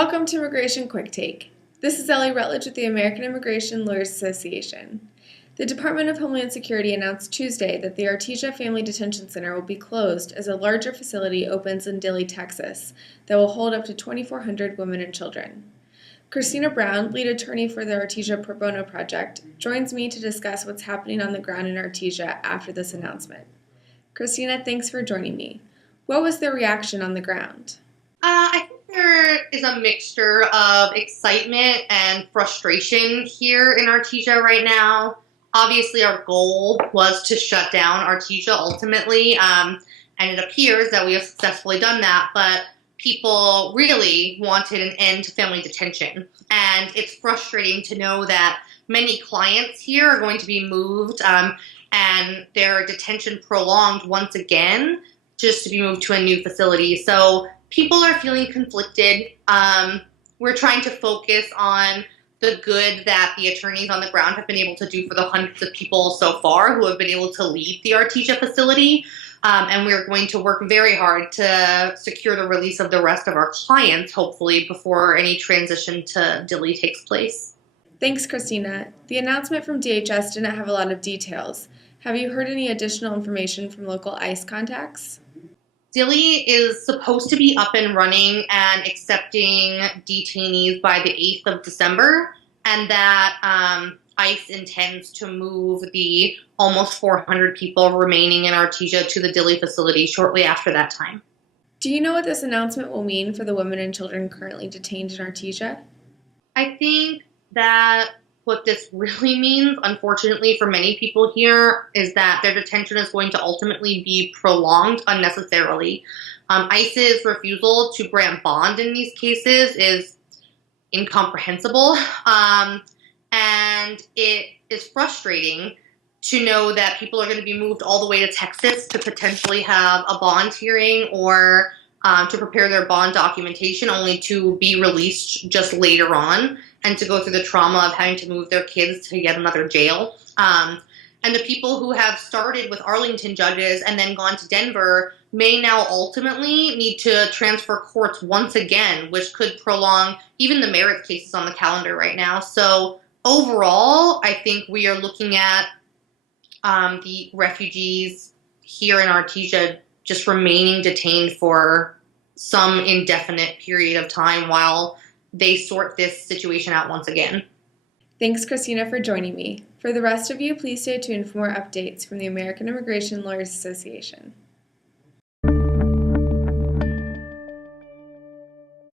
Welcome to Immigration Quicktake. This is Ellie Rutledge with the American Immigration Lawyers Association. The Department of Homeland Security announced Tuesday that the Artesia Family Detention Center will be closed as a larger facility opens in Dilley, Texas, that will hold up to 2,400 women and children. Christina Brown, lead attorney for the Artesia Pro Bono project, joins me to discuss what's happening on the ground in Artesia after this announcement. Christina, thanks for joining me. What was the reaction on the ground? I think there is a mixture of excitement and frustration here in Artesia right now. Obviously, our goal was to shut down Artesia ultimately, and it appears that we have successfully done that, but people really wanted an end to family detention. And it's frustrating to know that many clients here are going to be moved and their detention prolonged once again just to be moved to a new facility. So people are feeling conflicted. We're trying to focus on the good that the attorneys on the ground have been able to do for the hundreds of people so far who have been able to leave the Artesia facility. And we're going to work very hard to secure the release of the rest of our clients, hopefully, before any transition to Dilley takes place. Thanks, Christina. The announcement from DHS didn't have a lot of details. Have you heard any additional information from local ICE contacts? Dilley is supposed to be up and running and accepting detainees by the 8th of December, and that ICE intends to move the almost 400 people remaining in Artesia to the Dilley facility shortly after that time. Do you know what this announcement will mean for the women and children currently detained in Artesia? I think that what this really means, unfortunately for many people here, is that their detention is going to ultimately be prolonged unnecessarily. ICE's refusal to grant bond in these cases is incomprehensible, and it is frustrating to know that people are going to be moved all the way to Texas to potentially have a bond hearing or to prepare their bond documentation, only to be released just later on and to go through the trauma of having to move their kids to yet another jail. And the people who have started with Arlington judges and then gone to Denver may now ultimately need to transfer courts once again, which could prolong even the merit cases on the calendar right now. So overall, I think we are looking at the refugees here in Artesia just remaining detained for some indefinite period of time while they sort this situation out once again. Thanks, Christina, for joining me. For the rest of you, please stay tuned for more updates from the American Immigration Lawyers Association.